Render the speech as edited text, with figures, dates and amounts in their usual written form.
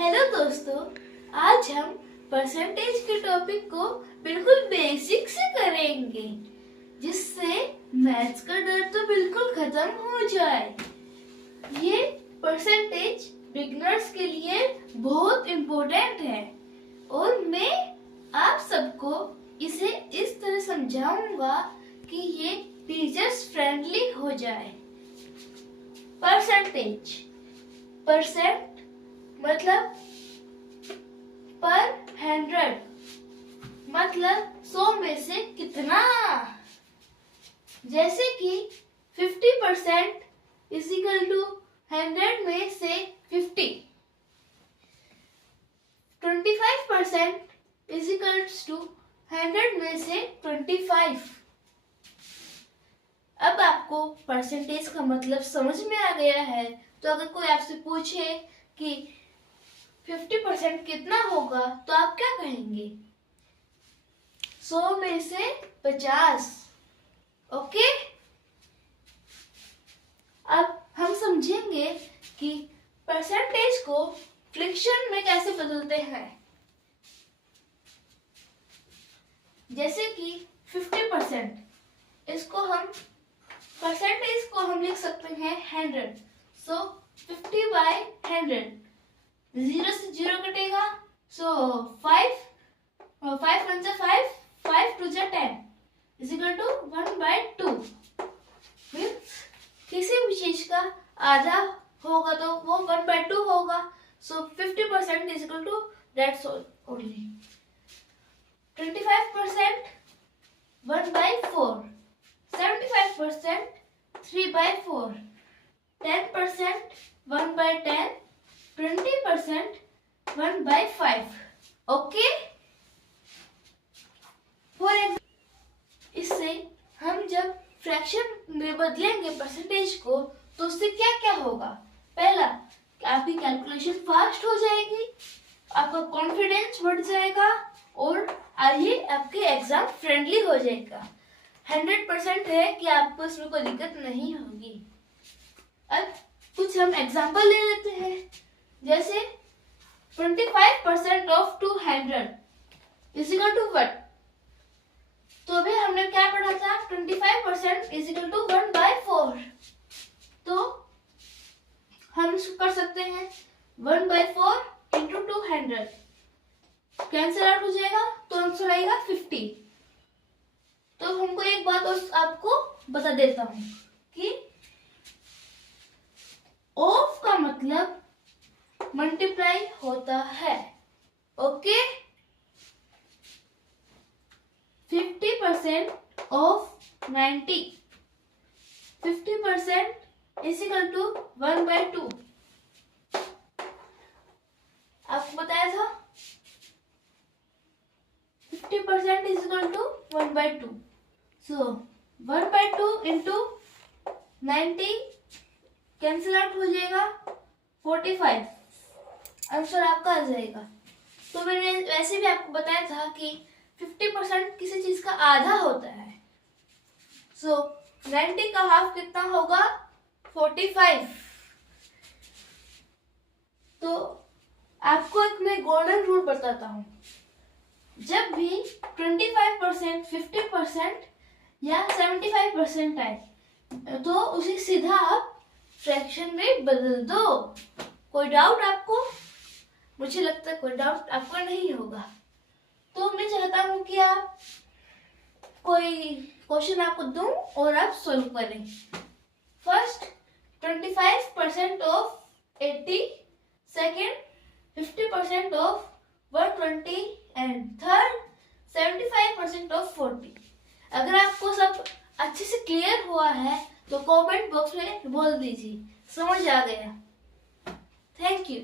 Hello दोस्तों, आज हम परसेंटेज के टॉपिक को बिल्कुल बेसिक से करेंगे, जिससे मैथ्स का डर तो बिल्कुल खत्म हो जाए। ये परसेंटेज बिगिनर्स के लिए बहुत इम्पोर्टेंट है और मैं आप सबको इसे इस तरह समझाऊंगा कि ये टीचर्स फ्रेंडली हो जाए। परसेंटेज, परसेंट मतलब पर 100, मतलब 100 में से कितना। जैसे कि 50% इज इक्वल टू 100 में से 50, 25% इज इक्वल टू 100 में से 25। अब आपको परसेंटेज का मतलब समझ में आ गया है, तो अगर कोई आपसे पूछे कि 50% कितना होगा तो आप क्या कहेंगे? 100 में से 50। ओके, अब हम समझेंगे कि परसेंटेज को फ्रैक्शन में कैसे बदलते हैं। जैसे कि 50%, इसको हम परसेंटेज को हम लिख सकते हैं 100। सो 50/100, 0 से 0 कटेगा, सो 5 1 से 5, 5 2 से 10 इज इक्वल टू 1/2। मीन्स किसी भी चीज का आधा होगा तो वो 1/2 होगा। So 50% is equal to that's only. 25% 1/4, 75% 3/4, 10% 1/10, 20% 1/5। Okay, इससे हम जब फ्रैक्शन में बदलेंगे परसेंटेज को तो उससे क्या क्या होगा। पहला, आपकी कैलकुलेशन फास्ट हो जाएगी, आपका कॉन्फिडेंस बढ़ जाएगा और आइए आपके एग्जाम फ्रेंडली हो जाएगा। 100% है कि आपको इसमें कोई दिक्कत नहीं होगी। अब कुछ हम एग्जांपल ले लेते हैं। जैसे 25% of 200 is equal to what? तो अभी हमने क्या पढ़ा था? 25% इज इक्वल टू 1/4। तो हम इसको कर सकते हैं 1/4 इंटू 200, कैंसिल आउट हो जाएगा तो आंसर आएगा 50। तो हमको एक बात और आपको बता देता हूं कि ऑफ का मतलब मल्टीप्लाई होता है। Okay, 50% of 90, 50% is equal to 1/2। आपको बताया था 50% is equal to 1/2। So 1/2 into 90 cancel out हो जाएगा 45, आंसर आपका आ जाएगा। तो मैंने वैसे भी आपको बताया था कि 50% किसी चीज का आधा होता है। सो 90 का हाफ कितना होगा? 45। तो आपको एक मैं गोल्डन रूल बताता हूँ। जब भी 25%, 50% या 75% आए तो उसे सीधा आप फ्रैक्शन में बदल दो। कोई डाउट आपको? मुझे लगता है कोई डाउट आपको नहीं होगा। तो मैं चाहता हूं कि आप कोई क्वेश्चन आपको दूं और आप सॉल्व करें। First, 25% of 80, second 50% of 120 and third 75% of 40। अगर आपको सब अच्छे से क्लियर हुआ है तो कमेंट बॉक्स में बोल दीजिए समझ आ गया। Thank you.